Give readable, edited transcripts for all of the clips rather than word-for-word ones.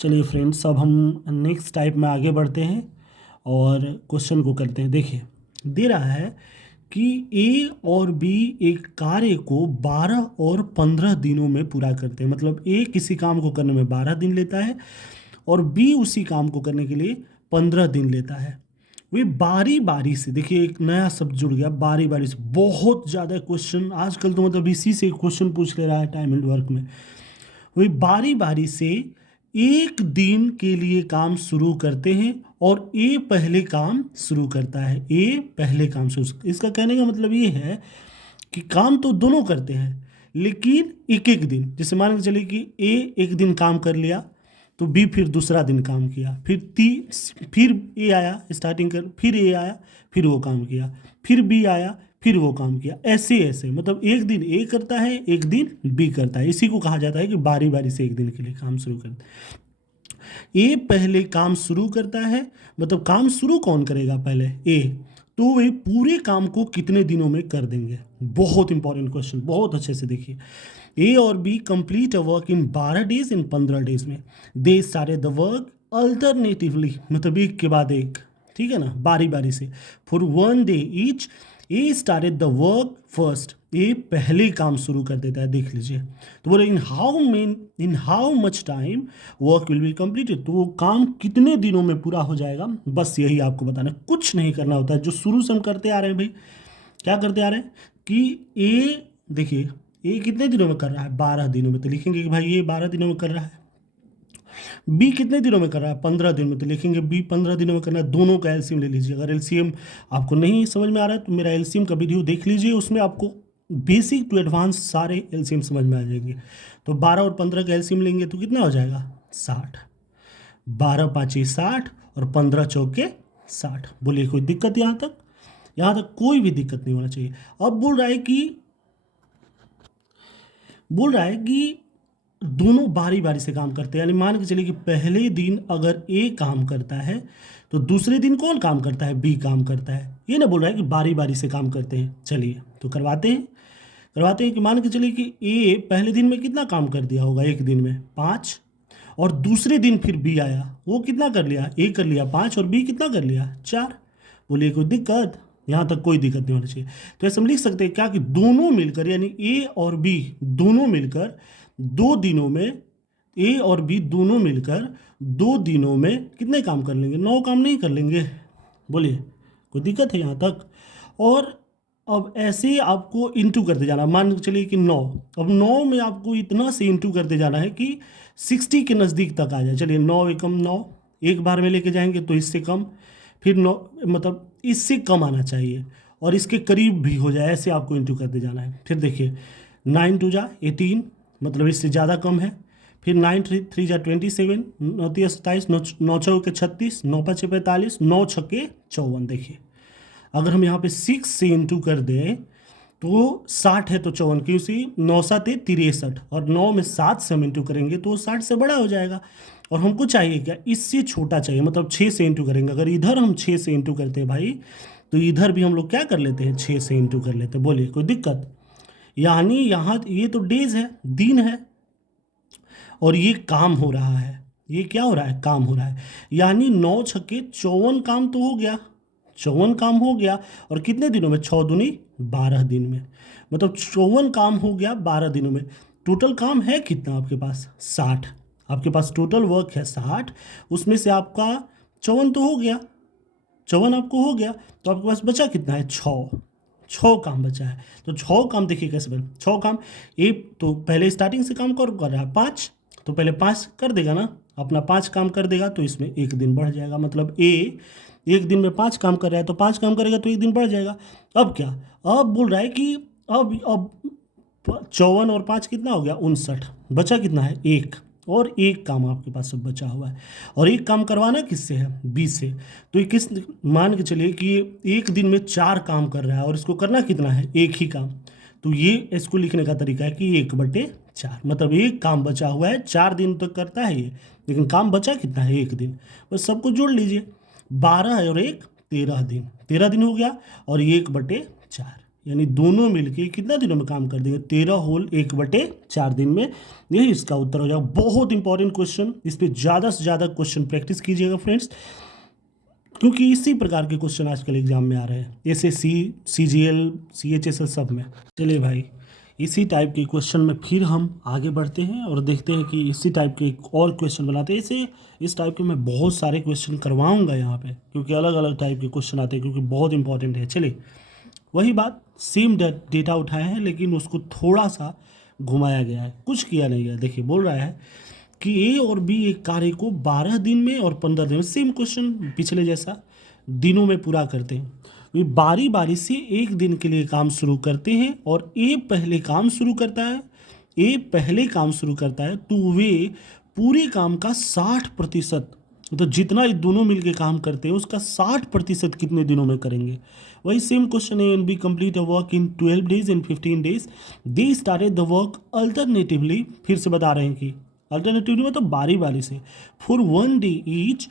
चलिए फ्रेंड्स, अब हम नेक्स्ट टाइप में आगे बढ़ते हैं और क्वेश्चन को करते हैं। देखिए, दे रहा है कि ए और बी एक कार्य को 12 और 15 दिनों में पूरा करते हैं। मतलब ए किसी काम को करने में 12 दिन लेता है और बी उसी काम को करने के लिए 15 दिन लेता है। वे बारी बारी से, देखिए एक नया शब्द जुड़ गया, बारी बारी से। बहुत ज़्यादा क्वेश्चन आजकल तो मतलब इसी से क्वेश्चन पूछ ले रहा है टाइम एंड वर्क में। वे बारी बारी से एक दिन के लिए काम शुरू करते हैं और ए पहले काम शुरू करता है। ए पहले काम शुरू, इसका कहने का मतलब ये है कि काम तो दोनों करते हैं लेकिन एक एक दिन। जैसे मान के चलिए कि ए एक दिन काम कर लिया तो बी फिर दूसरा दिन काम किया, फिर ए आया स्टार्टिंग कर, फिर ए आया, फिर वो काम किया, फिर बी आया, फिर वो काम किया। ऐसे ऐसे मतलब एक दिन ए करता है, एक दिन बी करता है। इसी को कहा जाता है कि बारी बारी से एक दिन के लिए काम शुरू करता है। ए पहले काम शुरू करता है, मतलब काम शुरू कौन करेगा पहले? ए। तो वे पूरे काम को कितने दिनों में कर देंगे? बहुत इंपॉर्टेंट क्वेश्चन, बहुत अच्छे से देखिए। ए और B complete a work in 12 days, in 15 days में। They started the work alternatively, मतलब एक के बाद एक, ठीक है ना, बारी बारी से। For 1 day each, A started the work first, A पहले काम शुरू कर देता है। देख लीजिए, तो बोले in how much time work will be completed, तो वो काम कितने दिनों में पूरा हो जाएगा, बस यही आपको बताना। कुछ नहीं करना होता है, जो शुरू से हम करते आ रहे हैं भाई। क्या करते आ रहे हैं कि ए, देखिए ए कितने दिनों में कर रहा है? 12 दिनों में, तो लिखेंगे कि भाई ये 12 दिनों में कर रहा है। बी कितने दिनों में कर रहा है? 15 दिन में, तो लिखेंगे बी 15 दिनों में करना है। दोनों का एलसीएम ले लीजिए। अगर एलसीएम आपको नहीं समझ में आ रहा है तो मेरा एलसीएम का वीडियो देख लीजिए, उसमें आपको बेसिक टू एडवांस सारे एलसीएम समझ में आ जाएंगे। तो 12 और 15 का एलसीएम लेंगे तो कितना हो जाएगा? 60। 12 पाँचे 60 और 15 चौके 60। बोलिए कोई दिक्कत यहाँ तक? यहाँ तक कोई भी दिक्कत नहीं होना चाहिए। अब बोल रहा है कि दोनों बारी बारी से काम करते हैं। यानी मान के चलिए कि पहले दिन अगर ए काम करता है तो दूसरे दिन कौन काम करता है? बी काम करता है। ये ना बोल रहा है कि बारी बारी से काम करते हैं। चलिए तो करवाते हैं कि मान के चलिए कि ए पहले दिन में कितना काम कर दिया होगा? एक दिन में 5। और दूसरे दिन फिर बी आया, वो कितना कर लिया? ए कर लिया 5 और बी कितना कर लिया? 4। बोलिए कोई दिक्कत? यहाँ तक कोई दिक्कत नहीं होनी चाहिए। तो ऐसे हम लिख सकते हैं क्या कि दोनों मिलकर, यानी ए और बी दोनों मिलकर 2 दिनों में, ए और बी दोनों मिलकर 2 दिनों में कितने काम कर लेंगे? 9 काम नहीं कर लेंगे? बोलिए कोई दिक्कत है यहाँ तक? और अब ऐसे ही आपको इंटू करते जाना। मान के चलिए कि 9, अब 9 में आपको इतना से इंटू करते जाना है कि 60 के नज़दीक तक आ जाए। चलिए 9 एकम 9, एक बार में लेके जाएंगे तो इससे कम, फिर 9 मतलब इससे कम आना चाहिए और इसके करीब भी हो जाए, ऐसे आपको इंटू करते जाना है। फिर देखिए 9 2 जा 18, मतलब इससे ज़्यादा कम है। फिर 9 3 जा 27, 9 3 27, 9 चौके 36, 9 5 45, 9 छक्के 54। देखिए अगर हम यहाँ पे 6 से इंटू कर दें तो 60 है तो 54, क्योंकि 9 7 63, और 9 में 7 से हम इंटू करेंगे तो 60 से बड़ा हो जाएगा। और हमको चाहिए क्या? इससे छोटा चाहिए, मतलब 6 से इंटू करेंगे। अगर इधर हम 6 से इंटू करते हैं भाई, तो इधर भी हम लोग क्या कर लेते हैं? 6 से इंटू कर लेते हैं। बोलिए कोई दिक्कत? यानी यहाँ ये तो डेज है, दिन है, और ये काम हो रहा है। ये क्या हो रहा है? काम हो रहा है। यानी 9 छक्के 54 काम तो हो गया, 54 काम हो गया। और कितने दिनों में? 6 दूनी 12 दिन में, मतलब 54 काम हो गया 12 दिनों में। टोटल काम है कितना आपके पास? 60। आपके पास टोटल वर्क है 60, उसमें से आपका 54 तो हो गया, 54 आपको हो गया, तो आपके पास बचा कितना है? 6 काम बचा है। तो 6 काम देखिए कैसे बने। 6 काम, एक तो पहले स्टार्टिंग से काम कर रहा है 5, तो पहले 5 कर देगा ना, अपना 5 काम कर देगा तो इसमें एक दिन बढ़ जाएगा। मतलब ए एक दिन में 5 काम कर रहा है तो 5 काम करेगा तो एक दिन बढ़ जाएगा। अब क्या? अब बोल रहा है कि अब 54 और 5 कितना हो गया? 59। बचा कितना है? एक, और एक काम आपके पास सब बचा हुआ है। और एक काम करवाना किससे है? 20 से। तो ये किस, मान के चलिए कि ये एक दिन में 4 काम कर रहा है और इसको करना कितना है? एक ही काम। तो ये इसको लिखने का तरीका है कि 1/4, मतलब एक काम बचा हुआ है। 4 दिन तक करता है ये, लेकिन काम बचा कितना है? एक दिन। बस सबको जोड़ लीजिए, 12 और 1 13 दिन, 13 दिन हो गया, और 1/4। यानी दोनों मिलके कितना दिनों में काम कर देंगे, 13 होल 1/4 दिन में। यही इसका उत्तर हो जाएगा। बहुत इंपॉर्टेंट क्वेश्चन, इस पर ज़्यादा से ज़्यादा क्वेश्चन प्रैक्टिस कीजिएगा फ्रेंड्स, क्योंकि इसी प्रकार के क्वेश्चन आजकल एग्जाम में आ रहे हैं, एसएससी, सीजीएल, सीएचएसएल सब में। चलिए भाई, इसी टाइप के क्वेश्चन में फिर हम आगे बढ़ते हैं और देखते हैं कि इसी टाइप के एक और क्वेश्चन बनाते हैं। इसे इस टाइप के मैं बहुत सारे क्वेश्चन करवाऊंगा यहाँ पे, क्योंकि अलग अलग टाइप के क्वेश्चन आते हैं, क्योंकि बहुत इंपॉर्टेंट है। चलिए, वही बात, सेम डेटा उठाए हैं लेकिन उसको थोड़ा सा घुमाया गया है, कुछ किया नहीं गया। देखिए, बोल रहा है कि ए और बी एक कार्य को 12 दिन में और 15 दिन में, सेम क्वेश्चन पिछले जैसा, दिनों में पूरा करते हैं। वे बारी बारी से एक दिन के लिए काम शुरू करते हैं और ए पहले काम शुरू करता है, तो वे पूरे काम का 60%, तो जितना ये दोनों मिलके काम करते हैं उसका 60% कितने दिनों में करेंगे। वही सेम क्वेश्चन है, and B complete a work in 12 days and 15 days, they started the work alternatively. फिर से बता रहे हैं कि अल्टरनेटिवली मतलब बारी बारी से, for 1 day each.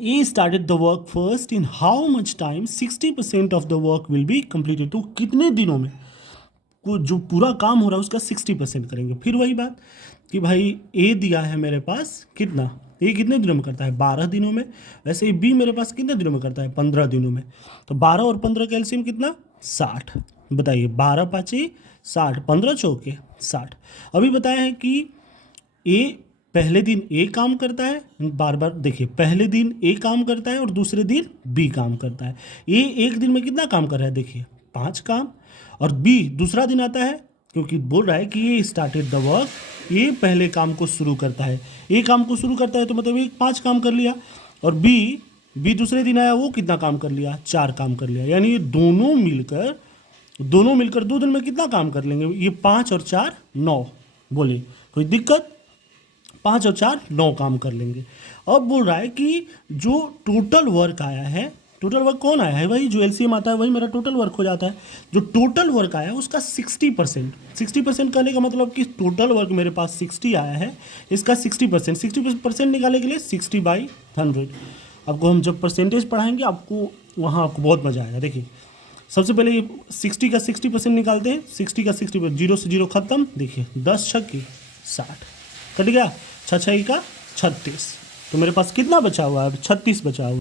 A started the work first, in how much time 60% of the work will be completed. तो कितने दिनों में जो पूरा काम हो रहा है उसका 60% करेंगे। फिर वही बात कि भाई ए दिया है मेरे पास कितना, ए कितने दिनों में करता है, 12 दिनों में। वैसे बी मेरे पास कितने दिनों में करता है, 15 दिनों में। तो 12 और 15 का एलसीएम कितना, 60। बताइए, 12 पाँचे 60, 15 चौके 60। अभी बताया है कि ए पहले दिन ए काम करता है, बार बार देखिए, पहले दिन ए काम करता है और दूसरे दिन बी काम करता है। ए एक दिन में कितना काम कर रहा है, देखिए 5 काम। और बी दूसरा दिन आता है, क्योंकि बोल रहा है कि ये स्टार्टेड द वर्क, ये पहले काम को शुरू करता है। ए काम को शुरू करता है तो मतलब ये 5 काम कर लिया, और बी दूसरे दिन आया, वो कितना काम कर लिया, 4 काम कर लिया। यानी ये दोनों मिलकर 2 दिन में कितना काम कर लेंगे, ये 5 और 4 9। बोले कोई दिक्कत, 5 और 4 9 काम कर लेंगे। अब बोल रहा है कि जो टोटल वर्क आया है, टोटल वर्क कौन आया है, वही जो एलसीएम आता है वही मेरा टोटल वर्क हो जाता है। जो टोटल वर्क आया है उसका 60% कहने का मतलब कि टोटल वर्क मेरे पास 60 आया है, इसका 60% निकालने के लिए 60/100। आपको हम जब परसेंटेज पढ़ाएंगे आपको वहाँ आपको बहुत मज़ा आएगा। देखिए, सबसे पहले 60 का 60% निकालते हैं, 60 का 60%, 0 से 0 खत्म। देखिए 10 छक्के 60 कट गया, 6 6 का 36। तो मेरे पास कितना बचा हुआ है, 36 बचा हुआ।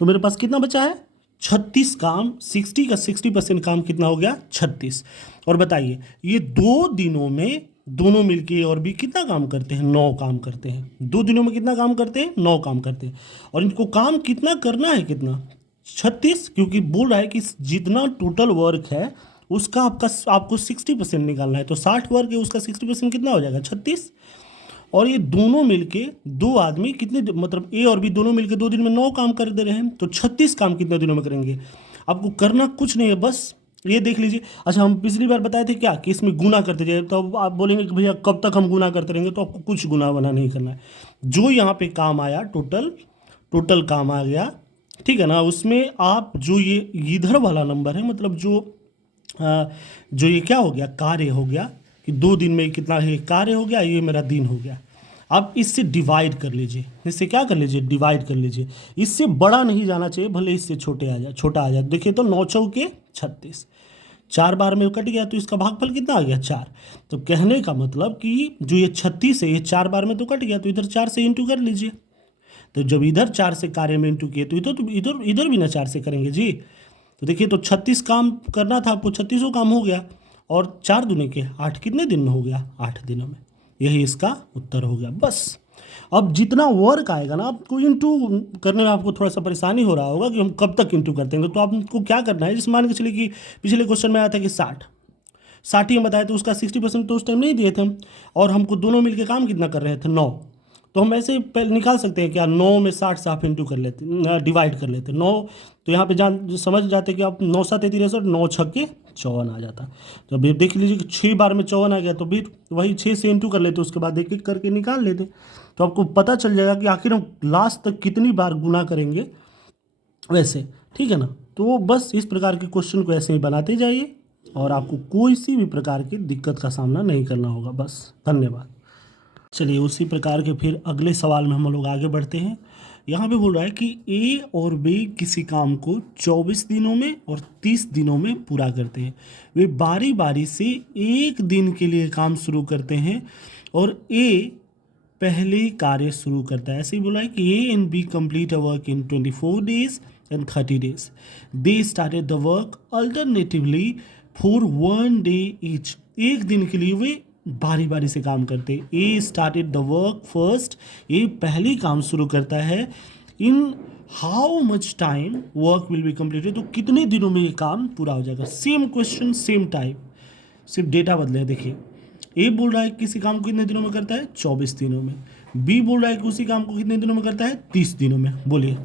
तो मेरे पास कितना बचा है, 36 काम। 60 का 60% काम कितना हो गया, 36। और बताइए, ये 2 दिनों में दोनों मिलके और भी कितना काम करते हैं, 9 काम करते हैं। 2 दिनों में कितना काम करते हैं, 9 काम करते हैं। और इनको काम कितना करना है, कितना, 36, क्योंकि बोल रहा है कि जितना टोटल वर्क है उसका आपको 60% निकालना है। तो 60 वर्क है, उसका 60% कितना हो जाएगा, 36। और ये दोनों मिलके, 2 आदमी कितने, मतलब ए और बी दोनों मिलके 2 दिन में 9 काम कर दे रहे हैं। तो 36 काम कितने दिनों में करेंगे। आपको करना कुछ नहीं है, बस ये देख लीजिए। अच्छा, हम पिछली बार बताए थे क्या कि इसमें गुना करते जाइए, तो अब आप बोलेंगे कि भैया कब तक हम गुना करते रहेंगे, तो आपको कुछ गुना बना नहीं करना है। जो यहाँ पे काम आया, टोटल काम आ गया, ठीक है ना, उसमें आप जो ये इधर वाला नंबर है, मतलब जो ये क्या हो गया, कार्य हो गया, कि 2 दिन में कितना है कार्य हो गया, ये मेरा दिन हो गया। आप इससे डिवाइड कर लीजिए, इससे क्या कर लीजिए, डिवाइड कर लीजिए। इससे बड़ा नहीं जाना चाहिए, भले इससे छोटा आ जाए। देखिए तो 9 चौके 36, 4 बार में कट गया, तो इसका भागफल कितना आ गया, 4। तो कहने का मतलब कि जो ये 36 है, ये 4 बार में तो कट गया, तो इधर 4 से इंटू कर लीजिए। तो जब इधर 4 से कार्य में इंटू किए, तो इधर भी ना 4 से करेंगे जी। तो देखिए, तो 36 काम करना था आपको, 36 काम हो गया, और 4 दूने के 8, कितने दिन में हो गया, 8 दिनों में। यही इसका उत्तर हो गया, बस। अब जितना वर्क आएगा ना, आपको इंटू करने में आपको थोड़ा सा परेशानी हो रहा होगा कि हम कब तक इंटू करते हैं। तो आपको क्या करना है, जैसे मान के चलिए कि पिछले क्वेश्चन में आया था कि 60 ही हम बताए, तो उसका 60% तो उस टाइम नहीं दिए थे हम, और हमको दोनों मिलके काम कितना कर रहे थे, 9। तो हम ऐसे पहले निकाल सकते हैं क्या, 9 में 60 से आप इंटू कर लेते, डिवाइड कर लेते 9। तो यहाँ पे समझ जाते कि आप 9 7 63, 9 छक्के 54 आ जाता। तो अभी देख लीजिए कि 6 बार में 54 आ गया, तो फिर वही 6 से इंटू कर लेते, उसके बाद एक एक करके निकाल लेते। तो आपको पता चल जाएगा कि आखिर हम लास्ट तक कितनी बार गुना करेंगे वैसे, ठीक है ना। तो बस इस प्रकार के क्वेश्चन को ऐसे ही बनाते जाइए, और आपको कोई सी भी प्रकार की दिक्कत का सामना नहीं करना होगा। बस, धन्यवाद। चलिए उसी प्रकार के फिर अगले सवाल में हम लोग आगे बढ़ते हैं। यहाँ पे बोल रहा है कि ए और बी किसी काम को 24 दिनों में और 30 दिनों में पूरा करते हैं। वे बारी बारी से एक दिन के लिए काम शुरू करते हैं और ए पहले कार्य शुरू करता है। ऐसे ही बोला है कि A and B complete a work in 24 days and 30 days. They started the work alternatively for 1 day each. एक दिन के लिए वे बारी बारी से काम करते हैं। ए started the work first, A पहले काम शुरू करता है। In how much time work will be completed, तो कितने दिनों में ये काम पूरा हो जाएगा। सेम क्वेश्चन सेम टाइप, सिर्फ डेटा बदले। देखिए ए बोल रहा है किसी काम को कितने दिनों में करता है, 24 दिनों में। बी बोल रहा है कि उसी काम को कितने दिनों में करता है, 30 दिनों में। बोलिए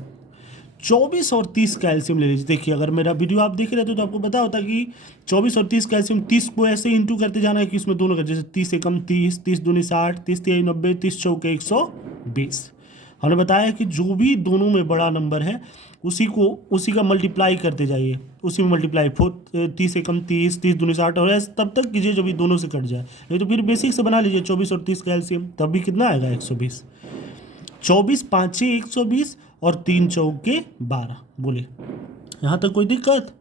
24 और 30 का एलसीएम ले लीजिए। देखिए अगर मेरा वीडियो आप देख रहे थे तो आपको पता होता कि 24 और 30 का एलसीएम, 30 को ऐसे इंटू करते जाना है कि इसमें दोनों का, जैसे 30 से कम 30, 30 दूनी 60, 30 तिहाई 90, 30 चौके 120। हमने बताया कि जो भी दोनों में बड़ा नंबर है उसी का मल्टीप्लाई करते जाइए, उसी में मल्टीप्लाई 30 से कम 30, 30 दूनी 60 और ऐसे तब तक कीजिए जब ये दोनों से कट जाए। नहीं तो फिर बेसिक से बना लीजिए 24 और 30 का एलसीएम, तब भी कितना आएगा, 120। 24 5 120 और 3 चौके 12। बोले यहाँ तक कोई दिक्कत।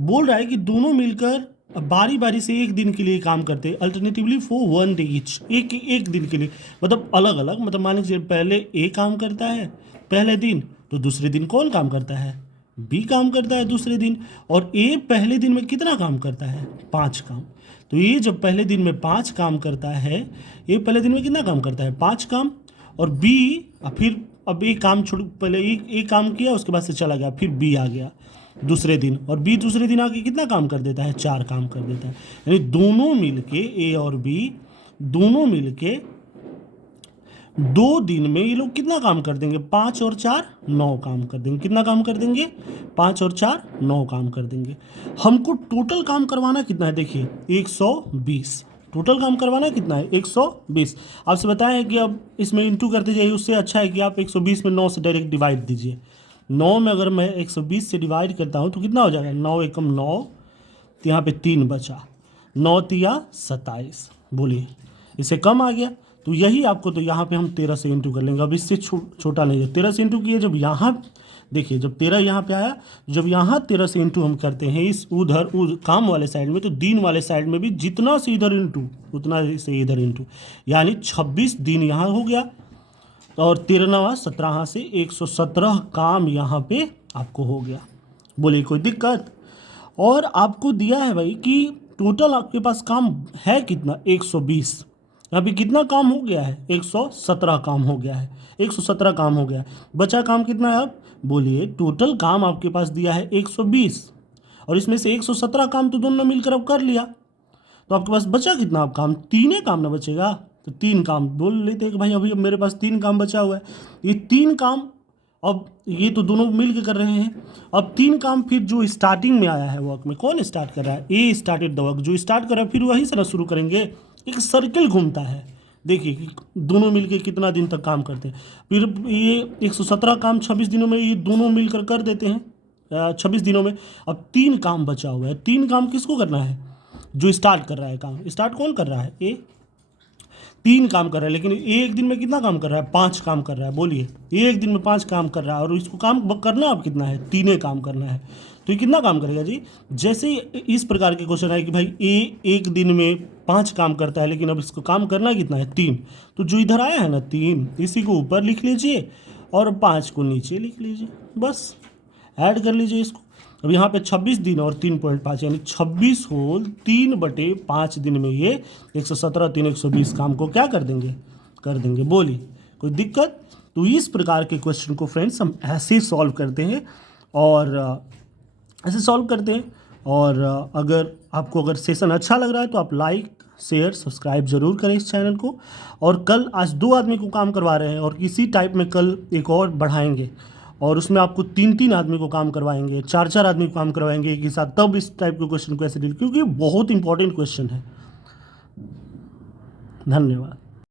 बोल रहा है कि दोनों मिलकर बारी बारी से एक दिन के लिए काम करते हैं, अल्टरनेटिवली फॉर 1 day ईच, एक दिन के लिए, मतलब अलग अलग। मतलब मान लीजिए पहले ए काम करता है पहले दिन, तो दूसरे दिन कौन काम करता है, बी काम करता है दूसरे दिन। और ए पहले दिन में कितना काम करता है, 5 काम। तो ये जब पहले दिन में 5 काम करता है, ये पहले दिन में कितना काम करता है, 5 काम। और बी फिर अब एक काम छोड़, पहले एक काम किया उसके बाद से चला गया, फिर बी आ गया दूसरे दिन, और बी दूसरे दिन आके कितना काम कर देता है, 4 काम कर देता है। यानी दोनों मिलके ए और बी दोनों मिलके 2 दिन में ये लोग कितना काम कर देंगे, 5 और 4 9 काम कर देंगे। कितना काम कर देंगे, 5 और 4 9 काम कर देंगे। हमको टोटल काम करवाना कितना है, देखिए 120। टोटल काम करवाना कितना है, 120। आपसे बताएं कि अब इसमें इंटू करते जाइए, उससे अच्छा है कि आप 120 में 9 से डायरेक्ट डिवाइड दीजिए। 9 में अगर मैं 120 से डिवाइड करता हूँ तो कितना हो जाएगा, 9 एकम 9, तो यहाँ पे 3 बचा, 9 तिया 27। बोलिए इससे कम आ गया, तो यही आपको, तो यहाँ पे हम 13 से इंटू कर लेंगे। अब इससे छोटा नहीं है, 13 से इंटू किए जब यहाँ, देखिए जब 13 यहाँ पे आया, जब यहाँ 13 से इंटू हम करते हैं इस उधर काम वाले साइड में, तो दिन वाले साइड में भी जितना से इधर इंटू उतना से इधर इंटू, यानी 26 दिन यहाँ हो गया। और 13वां 17 से 117 काम यहाँ पे आपको हो गया। बोलिए कोई दिक्कत। और आपको दिया है भाई कि टोटल आपके पास काम है कितना, 120। यहाँ पे कितना काम हो गया है, 117 काम हो गया है, 117 काम हो गया है। बचा काम कितना है, अब बोलिए टोटल काम आपके पास दिया है 120, और इसमें से 117 काम तो दोनों ने मिलकर अब कर लिया, तो आपके पास बचा कितना अब काम, 3 काम ना बचेगा। तो 3 काम बोल लेते हैं कि भाई अभी मेरे पास 3 काम बचा हुआ है। ये 3 काम अब ये तो दोनों मिल के कर रहे हैं। अब 3 काम फिर जो स्टार्टिंग में आया है वर्क में, कौन स्टार्ट कर रहा है, ए स्टार्टेड द वर्क, जो स्टार्ट कर रहा है फिर वहीं से ना शुरू करेंगे। एक सर्किल घूमता है, देखिए कि दोनों मिलके कितना दिन तक काम करते हैं। फिर ये 117 काम 26 दिनों में ये दोनों मिलकर कर देते हैं 26 दिनों में। अब 3 काम बचा हुआ है। 3 काम किसको करना है, जो स्टार्ट कर रहा है काम। स्टार्ट कौन कर रहा है, ए। 3 काम कर रहा है, लेकिन एक दिन में कितना काम कर रहा है, 5 काम कर रहा है। बोलिए एक दिन में 5 काम कर रहा है, और इसको काम करना अब कितना है, 3 काम करना है। तो ये कितना काम करेगा जी। जैसे इस प्रकार के क्वेश्चन आए कि भाई ए एक दिन में 5 काम करता है, लेकिन अब इसको काम करना कितना है, 3। तो जो इधर आया है ना 3, इसी को ऊपर लिख लीजिए और 5 को नीचे लिख लीजिए, बस ऐड कर लीजिए इसको। अब यहाँ पे 26 दिन और 3.5, यानी 26 होल 3/5 दिन में ये 117 3 120 काम को क्या कर देंगे। बोलिए कोई दिक्कत। तो इस प्रकार के क्वेश्चन को फ्रेंड्स हम ऐसे सॉल्व करते हैं, और अगर आपको सेशन अच्छा लग रहा है तो आप लाइक शेयर सब्सक्राइब जरूर करें इस चैनल को। और कल आज 2 आदमी को काम करवा रहे हैं, और इसी टाइप में कल एक और बढ़ाएंगे, और उसमें आपको 3-3 आदमी को काम करवाएंगे, 4-4 आदमी को काम करवाएंगे एक ही साथ। तब इस टाइप के क्वेश्चन को ऐसे डील, क्योंकि बहुत इंपॉर्टेंट क्वेश्चन है। धन्यवाद।